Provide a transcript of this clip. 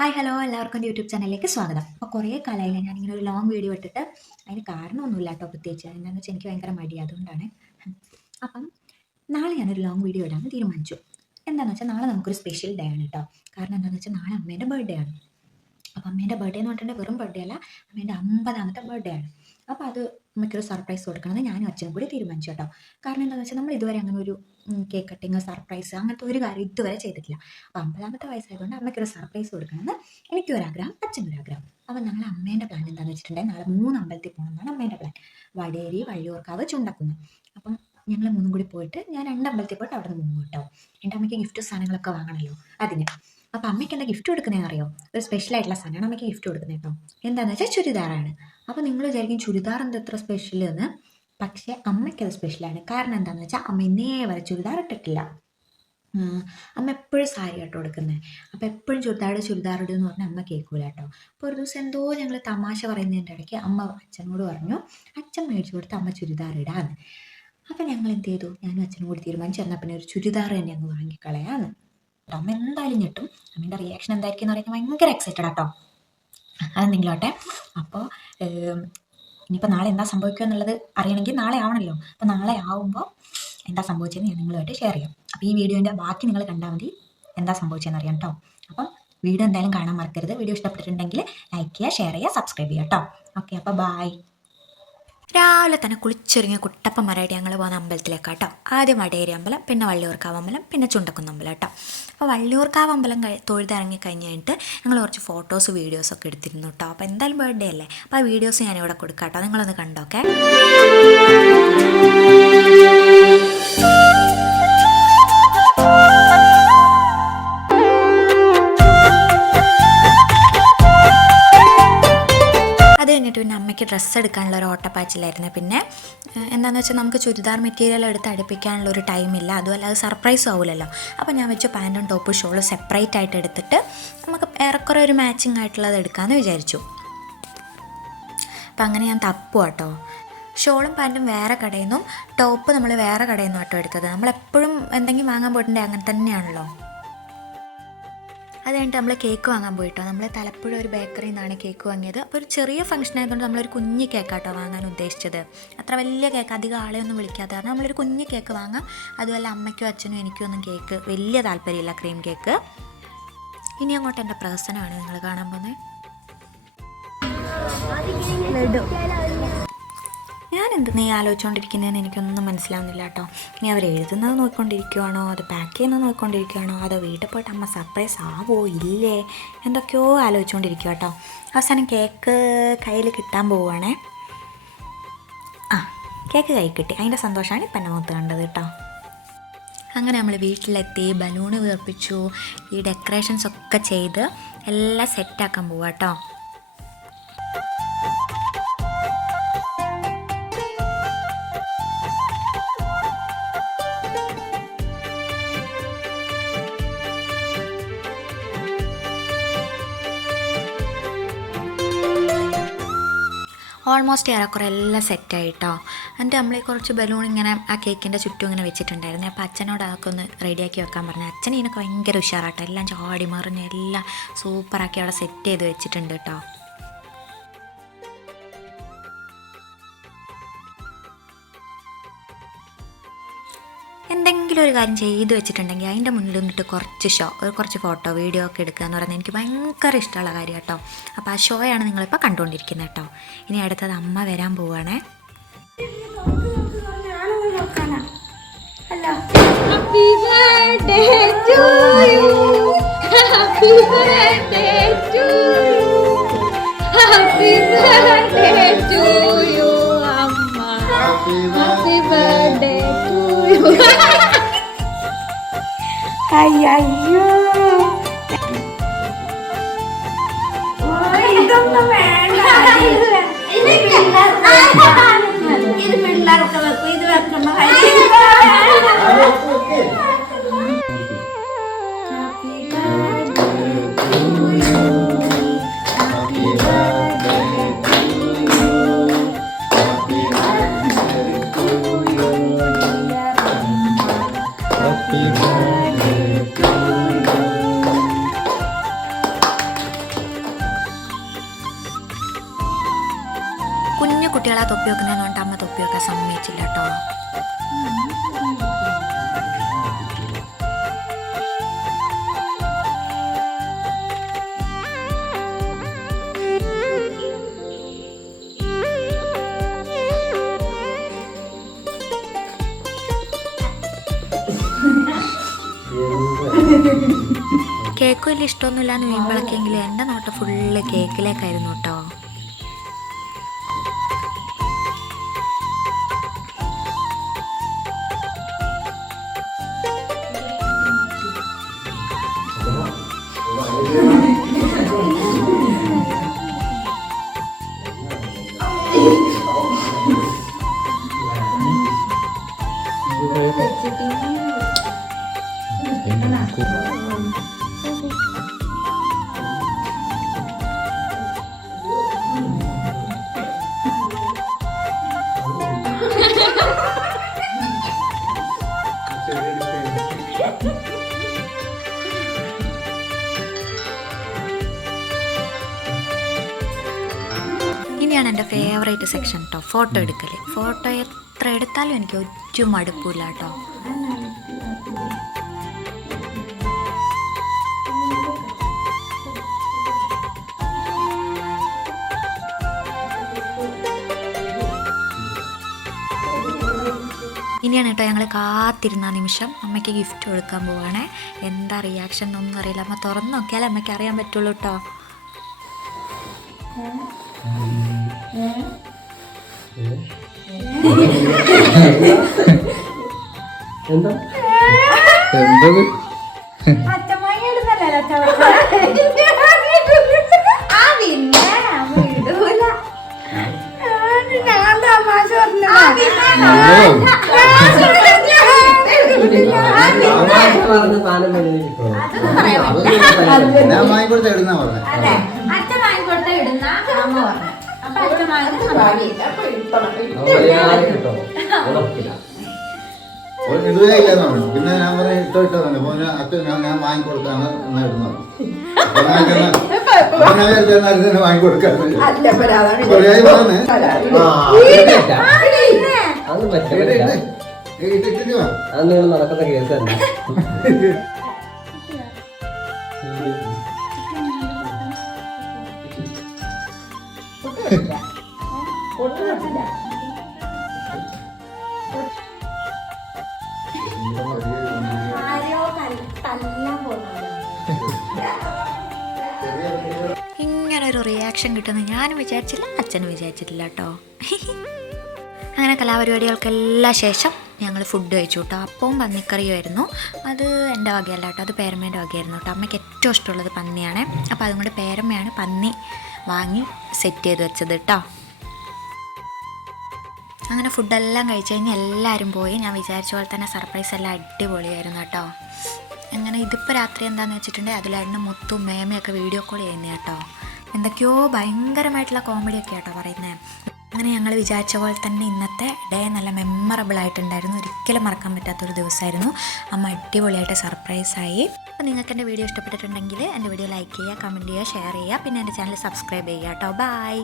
Hi hello എല്ലാവർക്കും YouTube ചാനലിലേക്ക് സ്വാഗതം. അപ്പോൾ കുറേ കാലമായില്ല ഞാനിങ്ങനെ ഒരു ലോങ് വീഡിയോ ഇട്ടിട്ട് അതിന് കാരണമൊന്നുമില്ല കേട്ടോ പ്രത്യേകിച്ച്. എന്താണെന്ന് വെച്ചാൽ എനിക്ക് ഭയങ്കര മടി അതുകൊണ്ടാണ്. അപ്പം നാളെ ഞാനൊരു ലോങ് വീഡിയോ ഇടാൻ തീരുമാനിച്ചു. എന്താണെന്ന് വെച്ചാൽ നാളെ നമുക്കൊരു സ്പെഷ്യൽ ഡേ ആണ് കേട്ടോ. കാരണം എന്താണെന്ന് വെച്ചാൽ നാളെ അമ്മേന്റെ ബർത്ത്ഡേ ആണ്. അപ്പം അമ്മേന്റെ ബർത്ത്ഡേ എന്ന് പറഞ്ഞിട്ടുണ്ടെങ്കിൽ വെറും ബർത്ത്ഡേ അല്ല അമ്മേന്റെ അമ്പതാമത്തെ ബർത്ത്ഡേ ആണ്. അപ്പോൾ അത് അമ്മയ്ക്കൊരു സർപ്രൈസ് കൊടുക്കണമെന്ന് ഞാനും അച്ഛനും കൂടി തീരുമാനിച്ചു കേട്ടോ. കാരണം എന്താണെന്ന് വെച്ചാൽ നമ്മൾ ഇതുവരെ അങ്ങനെ ഒരു കേക്ക് കട്ടിങ് സർപ്രൈസ് അങ്ങനത്തെ ഒരു കാര്യം ഇതുവരെ ചെയ്തിട്ടില്ല. അപ്പോൾ അമ്പതാമത്തെ വയസ്സായതുകൊണ്ട് അമ്മയ്ക്കൊരു സർപ്രൈസ് കൊടുക്കണമെന്ന് എനിക്കൊരാഗ്രഹം ഒരു ആഗ്രഹം അച്ഛനും ഒരു ആഗ്രഹം അപ്പോൾ നാളെ അമ്മേന്റെ പ്ലാൻ എന്താണെന്ന് വെച്ചിട്ടുണ്ടെങ്കിൽ നാളെ മൂന്ന് അമ്പലത്തിൽ പോകണമെന്നാണ് അമ്മേന്റെ പ്ലാൻ വടേരി വള്ളിയൂർക്കാവ് ചുണ്ടക്കുന്ന്. അപ്പം ഞങ്ങൾ മൂന്നും കൂടി പോയിട്ട് ഞാൻ രണ്ട് അമ്പലത്തിൽ പോയിട്ട് അവിടെ നിന്ന് മൂന്ന് കേട്ടോ. എന്റെ അമ്മയ്ക്ക് ഗിഫ്റ്റ് സാധനങ്ങളൊക്കെ വാങ്ങണമല്ലോ അതിന്. അപ്പോൾ അമ്മയ്ക്ക് എന്താ ഗിഫ്റ്റ് കൊടുക്കുന്നതെന്ന് അറിയോ? ഒരു സ്പെഷ്യൽ ആയിട്ടുള്ള സാധനമാണ് അമ്മയ്ക്ക് ഗിഫ്റ്റ് കൊടുക്കുന്നത് കേട്ടോ. എന്താണെന്ന് വെച്ചാൽ ചുരിദാറാണ്. അപ്പോൾ നിങ്ങൾ വിചാരിക്കും ചുരിദാർ എന്താ എത്ര സ്പെഷ്യൽ എന്ന്. പക്ഷേ അമ്മയ്ക്കത് സ്പെഷ്യലാണ് കാരണം എന്താണെന്ന് വെച്ചാൽ അമ്മ ഇന്നേ വരെ ചുരിദാർ ഇട്ടിട്ടില്ല. അമ്മ എപ്പോഴും സാരി കേട്ടോ കൊടുക്കുന്നത് അപ്പം എപ്പോഴും ചുരിദാർ ചുരിദാർ എന്ന് പറഞ്ഞാൽ അമ്മ കേൾക്കൂല കേട്ടോ. അപ്പോൾ ഒരു ദിവസം എന്തോ ഞങ്ങൾ തമാശ പറയുന്നതിന്റെ ഇടയ്ക്ക് അമ്മ അച്ഛനോട് പറഞ്ഞു അച്ഛൻ മേടിച്ചു കൊടുത്ത് അമ്മ ചുരിദാർ ഇടാന്ന്. അപ്പം ഞങ്ങൾ എന്ത് ചെയ്തു? ഞാനും അച്ഛനും കൂടി തീരുമാനിച്ചു എന്നാൽ പിന്നെ ഒരു ചുരിദാർ തന്നെ അങ്ങ് വാങ്ങിക്കളയാന്ന്. അമ്മ എന്തായാലും ഞെട്ടും. അമ്മേന്റെ റിയാക്ഷൻ എന്തായിരിക്കും എന്ന് പറയുമ്പോൾ ഭയങ്കര എക്സൈറ്റഡ് ആട്ടോ. അതെന്തെങ്കിലോട്ടെ അപ്പോൾ ഇനിയിപ്പോൾ നാളെ എന്താ സംഭവിക്കുക എന്നുള്ളത് അറിയണമെങ്കിൽ നാളെ ആവണമല്ലോ അപ്പോൾ നാളെ ആവുമ്പോൾ എന്താ സംഭവിച്ചതെന്ന് ഞാൻ നിങ്ങളുമായിട്ട് ഷെയർ ചെയ്യാം. അപ്പോൾ ഈ വീഡിയോന്റെ ബാക്കി നിങ്ങൾ കണ്ടാൽ മതി എന്താ സംഭവിച്ചതെന്ന് അറിയാം കേട്ടോ. അപ്പം വീഡിയോ എന്തായാലും കാണാൻ മറക്കരുത്. വീഡിയോ ഇഷ്ടപ്പെട്ടിട്ടുണ്ടെങ്കിൽ ലൈക്ക് ചെയ്യുക ഷെയർ ചെയ്യുക സബ്സ്ക്രൈബ് ചെയ്യുക കേട്ടോ. ഓക്കെ അപ്പോൾ ബായ് രാവിലെ തന്നെ കുളിച്ചൊരുങ്ങിയ കുട്ടപ്പന്മാരായിട്ട് ഞങ്ങൾ പോകുന്ന അമ്പലത്തിലേക്ക് കേട്ടോ ആദ്യം വടേരി അമ്പലം പിന്നെ വള്ളിയൂർക്കാവ് അമ്പലം പിന്നെ ചുണ്ടക്കുന്ന് അമ്പലം കേട്ടോ അപ്പോൾ വള്ളിയൂർക്കാവ് അമ്പലം തൊഴുതിറങ്ങി കഴിഞ്ഞ് കഴിഞ്ഞിട്ട് ഞങ്ങൾ കുറച്ച് ഫോട്ടോസ് വീഡിയോസൊക്കെ എടുത്തിരുന്നു കേട്ടോ അപ്പോൾ എന്തായാലും ബർത്ത്ഡേ അല്ലേ? അപ്പോൾ ആ വീഡിയോസ് ഞാനിവിടെ കൊടുക്കാം കേട്ടോ നിങ്ങളൊന്ന് കണ്ടോക്കെ. അമ്മയ്ക്ക് ഡ്രസ്സ് എടുക്കാനുള്ള ഒരു ഓട്ടപ്പാച്ചിലായിരുന്നു. പിന്നെ എന്താണെന്ന് വെച്ചാൽ നമുക്ക് ചുരിദാർ മെറ്റീരിയൽ എടുത്ത് അടുപ്പിക്കാനുള്ള ഒരു ടൈമില്ല അതുമല്ല അത് സർപ്രൈസ് ആവില്ലല്ലോ അപ്പോൾ ഞാൻ വെച്ചു പാന്റും ടോപ്പും ഷോളും സെപ്പറേറ്റ് ആയിട്ട് എടുത്തിട്ട് നമുക്ക് ഏറെക്കുറെ ഒരു മാച്ചിങ് ആയിട്ടുള്ളത് എടുക്കാമെന്ന് വിചാരിച്ചു. അപ്പം അങ്ങനെ ഞാൻ തപ്പു കേട്ടോ ഷോളും പാന്റും വേറെ കടയിൽ നിന്നും ടോപ്പ് നമ്മൾ വേറെ കടയിൽ നിന്നും കേട്ടോ എടുത്തത്. നമ്മളെപ്പോഴും എന്തെങ്കിലും വാങ്ങാൻ പോയിട്ടുണ്ടെങ്കിൽ അങ്ങനെ തന്നെയാണല്ലോ. അത് കഴിഞ്ഞിട്ട് നമ്മൾ കേക്ക് വാങ്ങാൻ പോയിട്ടോ. നമ്മൾ തലപ്പുഴ ഒരു ബേക്കറിയിൽ നിന്നാണ് കേക്ക് വാങ്ങിയത്. അപ്പോൾ ഒരു ചെറിയ ഫംഗ്ഷൻ ആയതുകൊണ്ട് നമ്മളൊരു കുഞ്ഞ് കേക്കാട്ടോ വാങ്ങാൻ ഉദ്ദേശിച്ചത്. അത്ര വലിയ കേക്ക് അധികം ആളെയൊന്നും വിളിക്കാത്ത കാരണം നമ്മളൊരു കുഞ്ഞ് കേക്ക് വാങ്ങാം. അതുമല്ല അമ്മയ്ക്കും അച്ഛനും എനിക്കും ഒന്നും കേക്ക് വലിയ താല്പര്യമില്ല ക്രീം കേക്ക് ഇനി അങ്ങോട്ട് എന്റെ പ്രഹസനമാണ് നിങ്ങൾ കാണാൻ പോകുന്നത് ഞാൻ നീ ആലോചിച്ചുകൊണ്ടിരിക്കുന്നതെന്ന് എനിക്കൊന്നും മനസ്സിലാവുന്നില്ല കേട്ടോ. നീ അവർ എഴുതുന്നത് നോക്കിക്കൊണ്ടിരിക്കുകയാണോ അത് പാക്ക് ചെയ്യുന്നത് നോക്കിക്കൊണ്ടിരിക്കുകയാണോ അതോ വീട്ടിൽ പോയിട്ട് അമ്മ സർപ്രൈസ് ആവോ? ഇല്ലേ? എന്തൊക്കെയോ ആലോചിച്ചുകൊണ്ടിരിക്കുക കേട്ടോ. അവസാനം കേക്ക് കയ്യിൽ കിട്ടാൻ പോവുകയാണേ ആ കേക്ക് കൈ കിട്ടി. അതിന്റെ സന്തോഷമാണ് ഇപ്പം എന്റെ മുഖത്ത് കണ്ടത് കേട്ടോ. അങ്ങനെ നമ്മൾ വീട്ടിലെത്തി ബലൂണ് വീർപ്പിച്ചു ഈ ഡെക്കറേഷൻസ് ഒക്കെ ചെയ്ത് എല്ലാം സെറ്റാക്കാൻ പോവാം കേട്ടോ. ഓൾമോസ്റ്റ് ഏറെക്കുറെ എല്ലാം സെറ്റായിട്ടോ എന്നിട്ട് നമ്മൾ കുറച്ച് ബലൂൺ ഇങ്ങനെ ആ കേക്കിന്റെ ചുറ്റും ഇങ്ങനെ വെച്ചിട്ടുണ്ടായിരുന്നു. അപ്പോൾ അച്ഛനോട് അതൊക്കെ ഒന്ന് റെഡിയാക്കി വെക്കാൻ പറഞ്ഞു. അച്ഛൻ ഇതിനൊക്കെ ഭയങ്കര ഉഷാറാട്ടോ. എല്ലാം ചാടി മറിഞ്ഞ് എല്ലാം സൂപ്പറാക്കി അവിടെ സെറ്റ് ചെയ്ത് വെച്ചിട്ടുണ്ട് കേട്ടോ എന്തെങ്കിലും ഒരു കാര്യം ചെയ്തു വെച്ചിട്ടുണ്ടെങ്കിൽ അതിന്റെ മുന്നിൽ നിന്നിട്ട് കുറച്ച് ഷോ ഒരു കുറച്ച് ഫോട്ടോ വീഡിയോ ഒക്കെ എടുക്കുക എന്ന് പറയുന്നത് എനിക്ക് ഭയങ്കര ഇഷ്ടമുള്ള കാര്യം കേട്ടോ. അപ്പോൾ ആ ഷോയാണ് നിങ്ങളിപ്പോൾ കണ്ടുകൊണ്ടിരിക്കുന്നത് കേട്ടോ. ഇനി അടുത്തത് അമ്മ വരാൻ പോവുകയാണേ Happy birthday to you. Happy birthday. Bye. കുട്ടികളാ തൊപ്പി വെക്കുന്നതെന്ന് പറഞ്ഞിട്ട് അമ്മ തൊപ്പി വെക്കാൻ സമ്മതിച്ചില്ല കേട്ടോ കേക്ക് വലിയ ഇഷ്ടമൊന്നുമില്ല എന്ന് വീമ്പളക്കെങ്കിലും എന്റെ നോട്ടം ഫുള്ള് കേക്കിലേക്കായിരുന്നു കേട്ടോ ഇനിയാണ് എന്റെ ഫേവറേറ്റ് സെക്ഷൻ കേട്ടോ ഫോട്ടോ എടുക്കൽ ഫോട്ടോ എത്ര എടുത്താലും എനിക്ക് ഒരു മടുപ്പില്ല കേട്ടോ ഇനിയാണ് കേട്ടോ ഞങ്ങൾ കാത്തിരുന്ന നിമിഷം. അമ്മയ്ക്ക് ഗിഫ്റ്റ് കൊടുക്കാൻ പോവാണേ. എന്താ റിയാക്ഷൻ ഒന്നും അറിയില്ല. അമ്മ തുറന്നു നോക്കിയാലേ അമ്മയ്ക്ക് അറിയാൻ പറ്റുള്ളൂ കേട്ടോ എന്താ? എന്തത് അച്ഛൻ വാങ്ങിക്കൊടുത്ത ഇടുന്ന അമ്മ പറഞ്ഞു. ഇടുകയേ ഇല്ലെന്ന് പറഞ്ഞു. പിന്നെ ഞാൻ പറഞ്ഞു ഇട്ടോ ഇട്ടോ തന്നെ അപ്പൊ ഞാൻ അച്ഛൻ ഞാൻ ഞാൻ വാങ്ങിക്കൊടുത്താണ് എന്നാ ഇടുന്നത് അപ്പൊ ഞാൻ ചെന്ന് കേസ് ഞാൻ ആരോ തല്ലാൻ പോകുന്നത് ഇങ്ങനെ ഒരു റിയാക്ഷൻ കിട്ടുമെന്ന് ഞാനും വിചാരിച്ചില്ല അച്ഛനും വിചാരിച്ചിട്ടില്ല കേട്ടോ അങ്ങനെ കലാപരിപാടികൾക്കെല്ലാം ശേഷം ഞങ്ങൾ ഫുഡ് കഴിച്ചു കേട്ടോ അപ്പവും പന്നിക്കറിയുമായിരുന്നു അത് എന്റെ വകയല്ല കേട്ടോ അത് പേരമ്മേന്റെ വകയായിരുന്നു കേട്ടോ അമ്മയ്ക്ക് ഏറ്റവും ഇഷ്ടമുള്ളത് പന്നിയാണ്. അപ്പോൾ അതുകൊണ്ട് പേരമ്മയാണ് പന്നി വാങ്ങി സെറ്റ് ചെയ്ത് വെച്ചത് കേട്ടോ അങ്ങനെ ഫുഡെല്ലാം കഴിച്ച് കഴിഞ്ഞ് എല്ലാവരും പോയി. ഞാൻ വിചാരിച്ച പോലെ തന്നെ സർപ്രൈസ് എല്ലാം അടിപൊളിയായിരുന്നു കേട്ടോ. അങ്ങനെ ഇതിപ്പോൾ രാത്രി എന്താണെന്ന് വെച്ചിട്ടുണ്ടെങ്കിൽ അതിലായിരുന്നു മുത്തും മേമയൊക്കെ വീഡിയോ കോൾ ചെയ്യുന്നത് കേട്ടോ. എന്തൊക്കെയോ ഭയങ്കരമായിട്ടുള്ള കോമഡിയൊക്കെ കേട്ടോ പറയുന്നത് അങ്ങനെ ഞങ്ങൾ വിചാരിച്ച പോലെ തന്നെ ഇന്നത്തെ ഡേ നല്ല മെമ്മറബിൾ ആയിട്ടുണ്ടായിരുന്നു. ഒരിക്കലും മറക്കാൻ പറ്റാത്തൊരു ദിവസമായിരുന്നു. അമ്മ അടിപൊളിയായിട്ട് സർപ്രൈസായി അപ്പോൾ നിങ്ങൾക്ക് എന്റെ വീഡിയോ ഇഷ്ടപ്പെട്ടിട്ടുണ്ടെങ്കിൽ എന്റെ വീഡിയോ ലൈക്ക് ചെയ്യുക കമന്റ് ചെയ്യുക ഷെയർ ചെയ്യുക. പിന്നെ എന്റെ ചാനൽ സബ്സ്ക്രൈബ് ചെയ്യുക കേട്ടോ. ബൈ